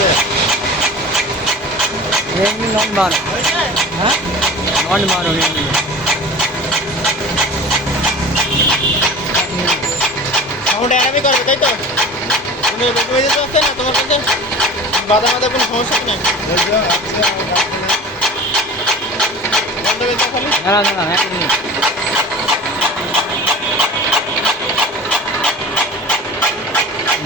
আছে এমনি নন মান হ্যাঁ নন মান এমনি ডায়নামিক করবে, তাই তো? তুমি বেশি বেশি না তোমার কাছে বাধা বাধা কোনো সমস্যা নেই না না না